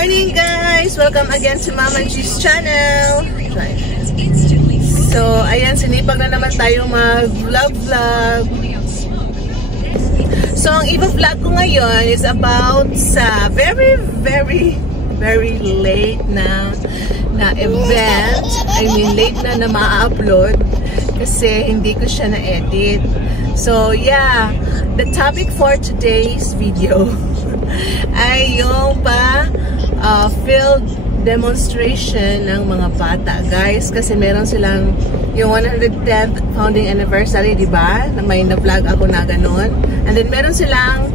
morning guys! Welcome again to Mama G's channel. So, ayan, sinipag na naman tayo mag-vlog. So, ang i-vlog ko ngayon is about sa very late na event. I mean, late na ma-upload kasi hindi ko siya na-edit. So, yeah, the topic for today's video ay yung field demonstration ng mga bata, guys. Kasi meron silang yung 110th founding anniversary, diba? Na may na-vlog ako na ganun. And then meron silang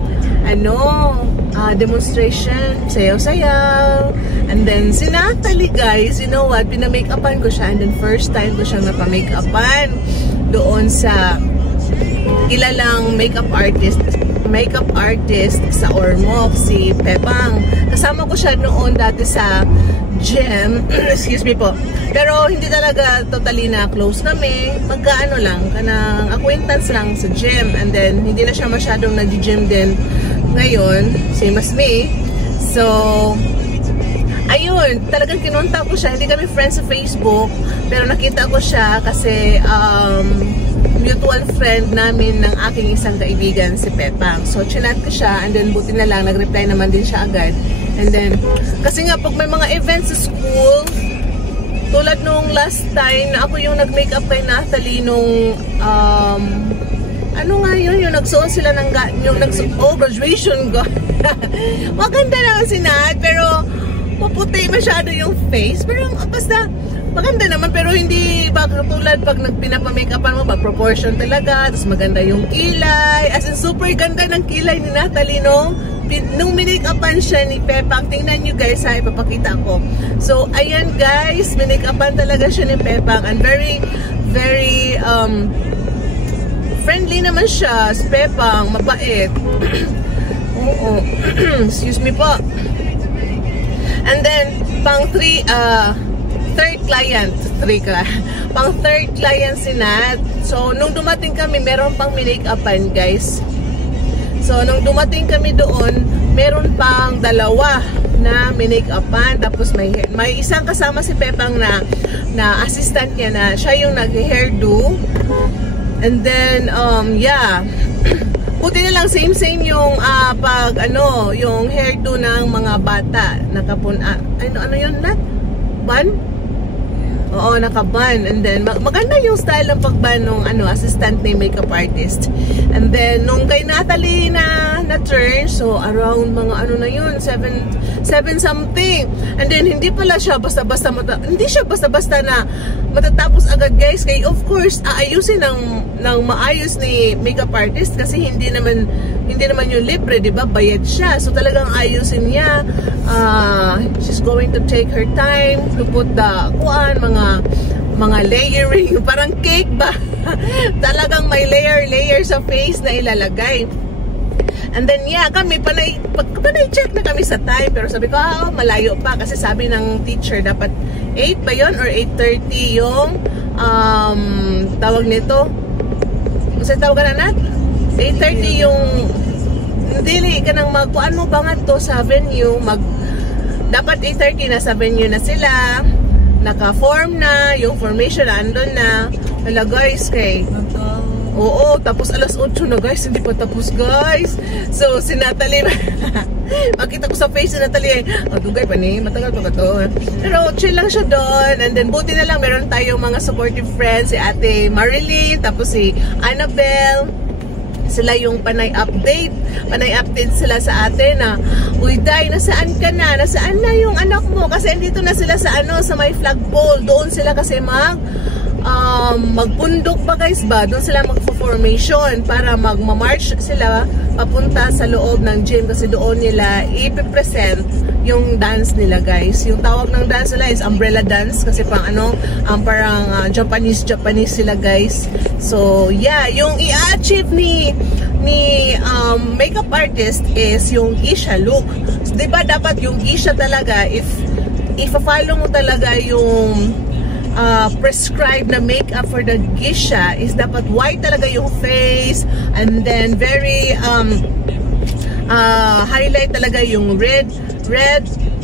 demonstration, sayaw-sayaw. And then si Natalie, guys, you know what? Pina-make-upan ko siya. And then first time ko siyang napa-make-upan doon sa kilalang makeup artist sa Ormoc, si Pepang. Kasama ko siya noon dati sa gym. Excuse me po. Pero hindi talaga totally na close kami. Magkaano lang, kanang acquaintance lang sa gym. And then hindi na siya masyadong nag-gym din ngayon, same as me. So, ayun, talagang kinunta ko siya. Hindi kami friends sa Facebook, pero nakita ko siya kasi mutual friend namin ng aking isang kaibigan, si Pepang. So, chinat ko siya, and then buti na lang, nag-reply naman din siya agad. And then, kasi nga, pag may mga events sa school, tulad nung last time, na ako yung nag-makeup kay Natalie nung, ano nga yun, yung nagsuot sila ng, graduation ko. Maganda naman si Nat, pero maputi masyado yung face. Pero basta, maganda naman, pero hindi ba katulad pag pinapa-makeupan mo ba, proportion talaga, tapos maganda yung kilay, as in super ganda ng kilay ni Natalie nung minake-upan siya ni Pepang. Tingnan nyo guys ha, ipapakita ko. So ayan guys, minake-upan talaga siya ni Pepang, and very friendly naman siya, si Pepang, mabait. Oo. Excuse me po. And then pang third client si Nat. So, nung dumating kami, meron pang minake-upan, guys. So, nung dumating kami doon, meron pang dalawa na minake-upan. Tapos, may isang kasama si Pepang na assistant niya na siya yung nag-hairdo. And then, yeah. Buti na lang, same yung yung hairdo ng mga bata. Ano yun, Nat? Ban? Oo, naka-ban. And then, maganda yung style ng pag-ban ng assistant na makeup artist. And then, nung kay Natalie na turn, so around mga na yun, 7 something. And then, hindi pala siya basta-basta na matatapos agad, guys. Kaya, of course, aayusin ng maayos ni makeup artist kasi hindi naman yung libre, di ba? Bayad siya. So, talagang ayusin niya. She's going to take her time to put the mga layering, parang cake ba? Talagang may layer sa face na ilalagay. And then yeah, kami panay check na kami sa time, pero sabi ko malayo pa kasi sabi ng teacher dapat 8 ba yun or 8:30 yung tawag nito. Kasi tawag na Nat? 8:30 yung dili ka nang magkuan mo bangat to sa venue, dapat 8:30 na sa venue na sila, naka-form na, yung formation andun na. Wala guys, oo, tapos alas 8 na guys, hindi pa tapos guys. So, si Natalie, makita ko sa face si Natalie, dugay pa ni, matagal pa to. Pero chill lang siya doon. And then, buti na lang, meron tayong mga supportive friends, si Ate Marilyn, tapos si Annabelle. Sila yung panay update sila sa atin na, uy Day, nasaan ka na? Nasaan na yung anak mo? Kasi andito na sila sa sa may flagpole. Doon sila kasi magpundok ba guys ba? Doon sila magpo-formation para magma-march sila papunta sa loob ng gym kasi doon nila ipipresent yung dance nila guys. Yung tawag ng dance nila is umbrella dance kasi parang Japanese sila guys. So yeah, yung i-achieve ni makeup artist is yung geisha look. So, diba dapat yung geisha talaga, if follow mo talaga yung prescribed na makeup for the geisha, is dapat white talaga yung face, and then very highlight talaga yung red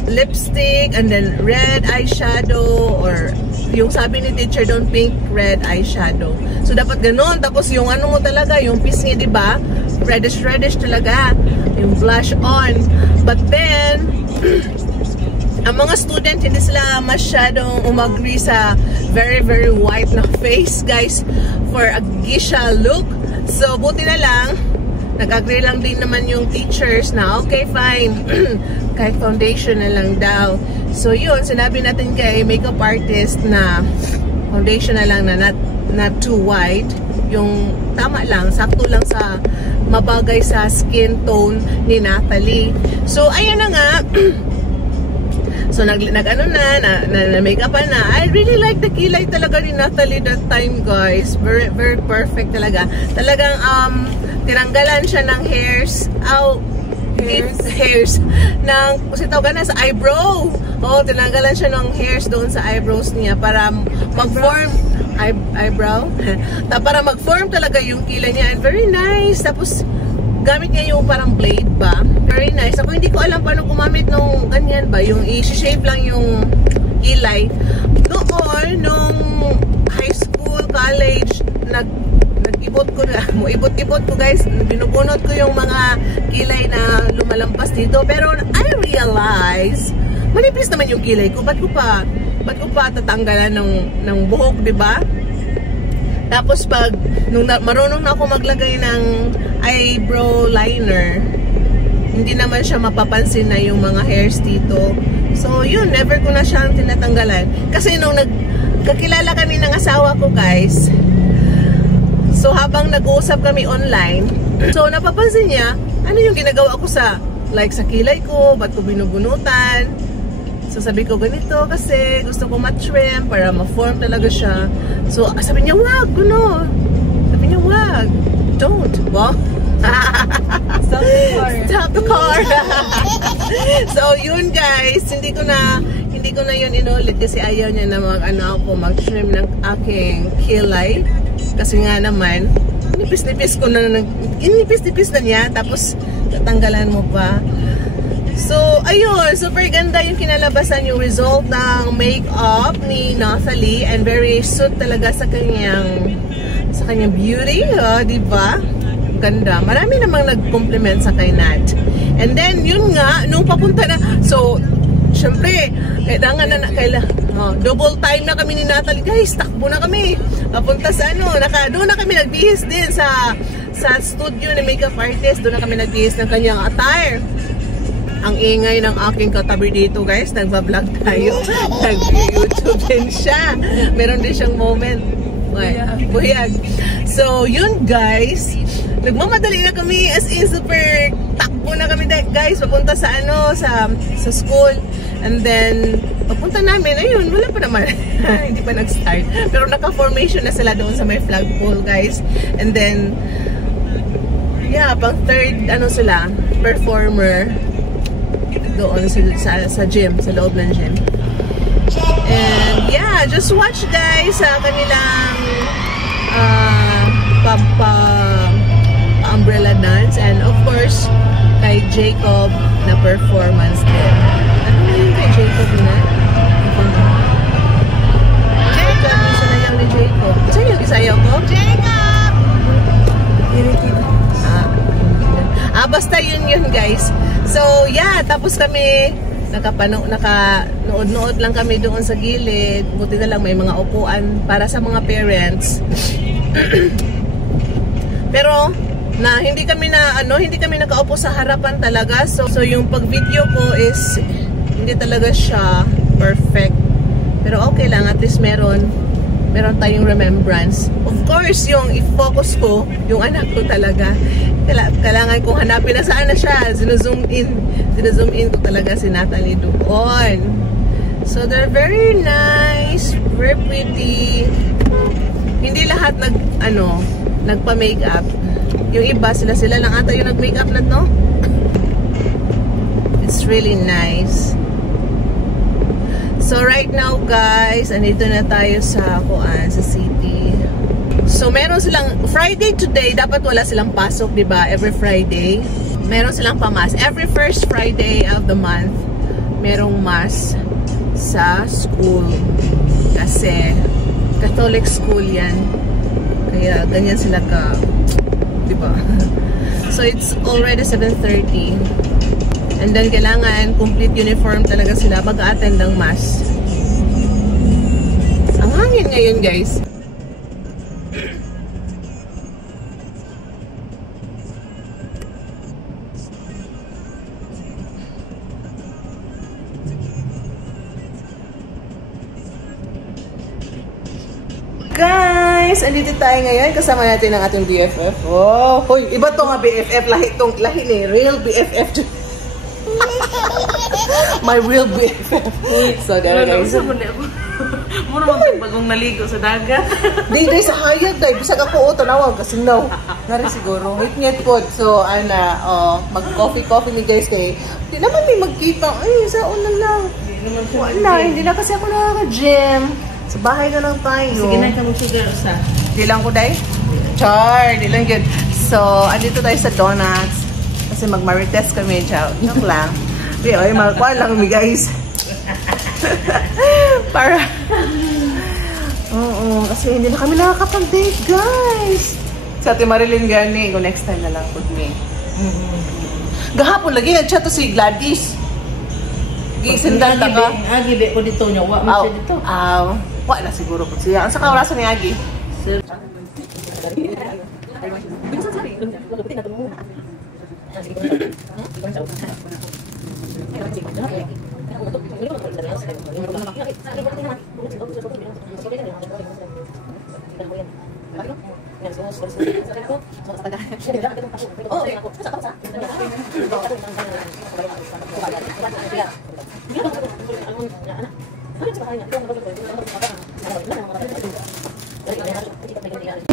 lipstick, and then red eyeshadow, or yung sabi ni teacher doon, pink red eyeshadow. So dapat ganun. Tapos yung ano mo talaga, yung pisngi, di ba? Reddish talaga. Yung blush on. But then, ang mga student, hindi sila masyadong umagri sa very white na face, guys, for a geisha look. So, buti na lang, nag-agree lang din naman yung teachers na, okay, fine. Kahit foundation na lang daw. So, yun, sinabi natin kay makeup artist na foundation na lang na not too white. Yung tama lang, sakto lang sa mabagay sa skin tone ni Natalie. So, ayan na nga. So, nag-ano na make-upan na. I really like the kilay talaga ni Natalie that time, guys. Very perfect talaga. Talagang, tinanggalan siya ng hairs. Hairs. Kasi tawag na sa eyebrow. Oh, tinanggalan siya ng hairs doon sa eyebrows niya para mag-form. Eyebrow? Para mag-form talaga yung kilay niya. And very nice. Tapos, gamit niya yung parang blade ba? Very nice. Ako hindi ko alam paano gumamit nung ganyan ba? Yung i-shape lang yung kilay. Noon, nung high school, college, nag-ibot ko na. Ibot-ibot ko, guys. Binubunot ko yung mga kilay na lumalampas dito. Pero I realize, manipis naman yung kilay ko. Ba't ko pa tatanggalan ng buhok, diba? Tapos pag marunong na ako maglagay ng eyebrow liner, hindi naman siya mapapansin na yung mga hairs dito. So yun, never ko na siyang tinatanggalan. Kasi nung nagkakilala kami ng asawa ko, guys, so habang nag-uusap kami online, so napapansin niya, ano yung ginagawa ko sa kilay ko, ba't ko binubunutan. So sabi ko ganito kasi gusto ko ma-trim para ma-form talaga siya. So sabi niya, wag, guno. Sabi niya, wag. Don't. Wow. Stop the car. So yun, guys, hindi ko na yun inulit kasi ayaw niya na mag-trim ng aking kilay. Kasi nga naman, nipis-nipis na niya, tapos tatanggalan mo pa. So, ayun, super ganda yung kinalabasan, yung result ng makeup ni Natalie, and very suit talaga sa kanyang beauty, diba? Ganda. Marami namang nag-compliment sa kay Nat. And then, yun nga, nung papunta na, so, syempre, kailangan double time na kami ni Natalie, guys, takbo na kami. Papunta sa doon na kami nagbihis din sa studio ni makeup artist, doon na kami nagbihis ng kanyang attire. Ang ingay ng aking katabi dito, guys. Nagba-vlog tayo. Nag-YouTube din siya. Meron din siyang moment. Buyag. So, yun, guys. Nagmamadali na kami. As in, super takbo na kami, guys. Papunta sa sa school. And then, papunta namin. Ayun, wala pa naman. Hindi pa nag-start. Pero naka-formation na sila doon sa may flagpole, guys. And then, yeah, pang third, sila, performer. Doon sa gym, sa loob ng gym. And yeah, just watch, guys, sa kanilang umbrella dance, and of course kay Jacob na performance din. Ano na yung kay Jacob na? Jacob! Isayaw ni Jacob. Saan yung isayaw ko? Jacob! Basta yun, guys. So, yeah, tapos kami naka-nood lang kami doon sa gilid. Buti na lang may mga upuan para sa mga parents. Pero hindi kami nakaupo sa harapan talaga. So yung pag-video ko is hindi talaga siya perfect. Pero okay lang, at least meron tayong remembrance. Of course, yung i-focus ko, yung anak ko talaga. Kailangan kong hanapin na saan na siya. Zoom in ko talaga si Natalie doon. So, they're very nice, very pretty. Hindi lahat nagpa-makeup. Yung iba, sila lang ata yung nag-makeup na to. It's really nice. So, right now, guys, andito na tayo sa city. So, meron silang, Friday today, dapat wala silang pasok, diba? Every Friday. Meron silang pamas. Every first Friday of the month, merong mass sa school. Kasi Catholic school yan. Kaya ganyan sila ka, diba? So it's already 7:30. And then kailangan complete uniform talaga sila mag-attend ng mass. Ang hangin ngayon, guys. Guys, andito tayo ngayon. Kasama natin ang ating BFF. Oh, hoy, iba to nga BFF. Lahi ni real BFF. My real BFF. So, there guys. Mura mo bagong naligo sa dagat. Day sa hayag, day. Bisag ako, tanawag kasi no. Nari siguro. Ngit-ngit po. So, mag-coffee ni guys kay. Hindi naman may magkita. Ay, sa una lang. Wala, hindi na kasi ako nakaka-gym. Sa bahay na lang tayo. Sige na, kamag-sugar sa. Di lang ko, day? Char, di lang yun. So, andito tayo sa donuts. Kasi mag-marites kami, chow. Joke lang. Di, oy, magkuhan lang kami, guys. Para. Oo, kasi hindi na kami nakakapag-date, guys. Sa Ate Marilyn gani, go next time na lang with me. Gahapon lagi, nag-chat to si Gladys. Gisindan na ka. Agi, be ko dito nyo. Wa mo siya dito. Wala siguro po siya. Ang saka orasan ni Agi.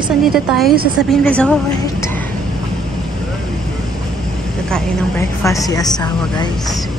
Nandito tayo sa Sabine Resort. Kakain ng breakfast si asawa, guys.